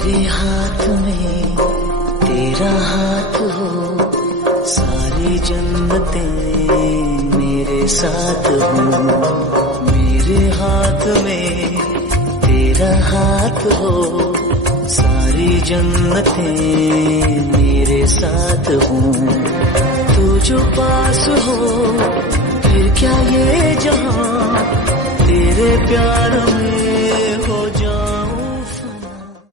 मेरे हाथ में तेरा हाथ हो, सारी जन्नतें मेरे साथ हो। मेरे हाथ में तेरा हाथ हो, सारी जन्नतें मेरे साथ हो। तू जो पास हो फिर क्या ये जहां, तेरे प्यार में